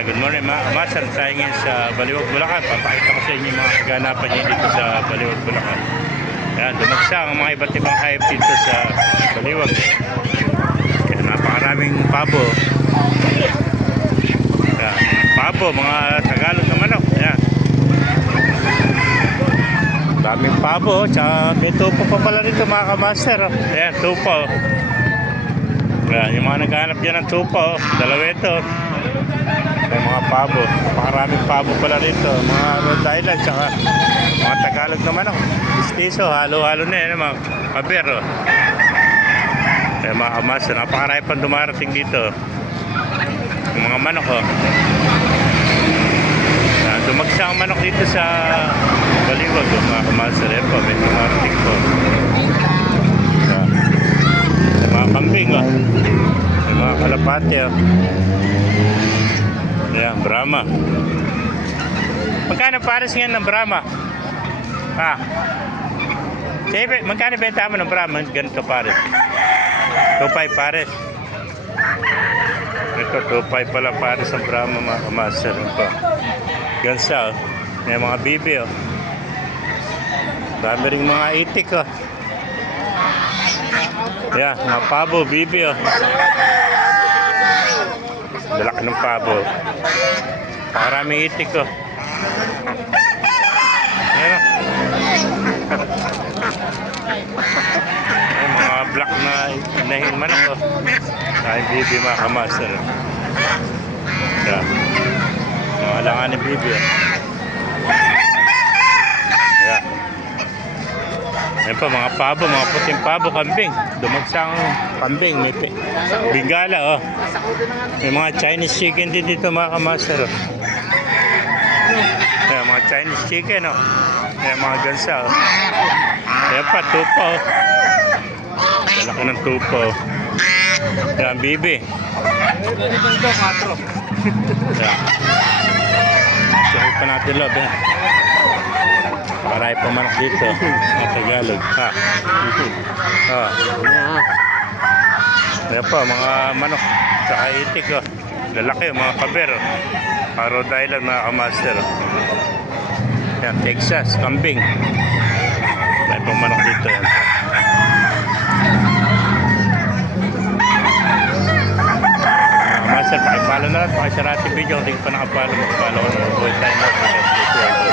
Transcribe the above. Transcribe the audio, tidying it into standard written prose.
Good morning mga kamasan. Tayo ngayon sa Baliwag, Bulacan. Papakita ko sa inyo yung mga kaganapan niya dito sa Baliwag, Bulacan. Ayan, dumagsa ang mga iba't ibang hayop dito sa Baliwag. Ayan, napakaraming pabo. Ayan, pabo, mga Tagalog na manok. Ayan. Daming pabo, tsaka may tupo pa pala rito mga kamaster. Ayan, tupo. Ayan, yung mga naghahanap dyan ng tupo, dalawa ito. May mga pabo, napakaraming pabo pala rito, mga Rhode Island, tsaka mga Tagalog naman ako. Istiso, halo-halo na yan, mga kabero. Kaya mga kamaster, napakarami pang dumarating dito. Yung mga manok, oh. Dumagsa ang manok dito sa Baliwag, oh, mga kamaster. Yan po, may dumarating po. May mga kambing, oh. May mga kalapate, oh. Ayan, Brahma. Magkano pares ngayon ng Brahma? Ha? Sige, magkano benta mo ng Brahma? Ganito pares. 2.5 pares. Ito, 2.5 pala pares ng Brahma, mga kamaster. Ito. Gansa, oh. May mga bibi, oh. Dami rin mga itik, oh. Ayan, mga pabo, bibi, oh. Dalaki ng pabo. Maraming itik, oh. Ayan, oh. Mga black na inahin manok, oh. Ay, bibi, mga kamaster. Ayan. Mga alanganin bibi, oh. Ayan. Ayan pa, mga pabo, mga puting pabo, kambing. Dumagsang kambing, may bingala, oh. May mga Chinese chicken din dito, mga kamaster, oh. Ayan, mga Chinese chicken, oh. Ayan, mga gansa, oh. Ayan pa, tupa, oh. Lalaki ng tupa, oh. Ayan, bibi. Ayan. Sakit pa natin loob, eh. Paray pa manok dito, mga Tagalog. Ha? Ha? Ayan pa, mga manok. Saka itik, oh. Lalaki, mga kabero. Mga Rhode Island, mga kamaster. Ayan, Texas, kambing. Paray pa manok dito, yan. Mga kamaster, pakipalo na lang. Pakisarati video. Hindi ko pa nakapalo. Magpalo ko na. Mabuhay tayo na.